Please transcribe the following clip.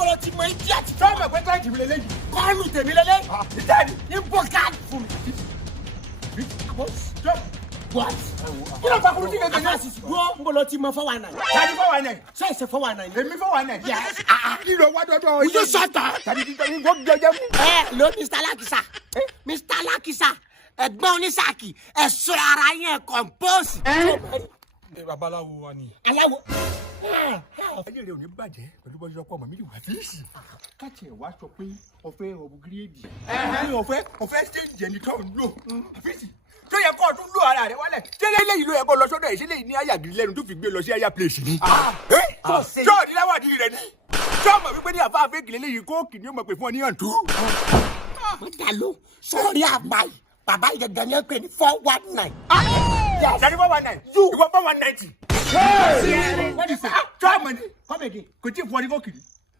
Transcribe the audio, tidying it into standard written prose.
bolo ti mo idiot. Tọ́mọ̀ pé client mi lélẹ́yìn. Kọ́ọ̀lù tèmi lélẹ́. Ìtẹ́ni. Níbo káàdì fún mi. What? Kí ló fa kúrú sí kékeré náà? Wọ́n bolo ti mo 419. Tani 419. Ṣé ìṣe 419? Èmi 419. Yes. Kí ló wá dọ́dọ̀? Will you shut up? Tani ti tọ́ni gbọ́ jẹjẹ mú. Lo Mr. Lakisa. Mr. Lakisa. Ẹ̀gbọ́n onísàkì. Ẹ̀ṣọ́ ara yẹn compose. Babaláwo wa ni. Aláwo. Ayé rẹ̀ ò ní bàjẹ́ pẹ̀lú bọ́jú ọkọ ọmọ mi ní wà fíìsì. Káàtì ẹ̀ wá sọ pé ọ̀fẹ́ ọ̀bùgírẹ́dì. Ọ̀fẹ́ stéèjì ẹni tó ń lò. Fíìsì. Tó yẹ kó o tún lò ara rẹ̀ wálẹ̀. Tẹ́lẹ̀ eléyìí ló yẹ kó lọ sọ́dọ̀ ìṣẹ̀lẹ̀ ní àyàgìrì lẹ́nu tó fi gbé lọ sí àyà place ni. Tó ní láwàdí rẹ̀ ni. Tó mọ̀ wípé ní àfa àfẹ́kì lélẹ́yìí kóòkì ni ó mọ̀ pé fún ọ ní àǹtú. Mo dà ló sórí àgbà yìí. Bàbá yìí gẹ́gẹ́ ni ó pè ní 419. Tani 419. Ìwọ 419. What is that? Tó mọ̀ ní. Come again. Kò tí ì fún ọ ní kóòkì ni.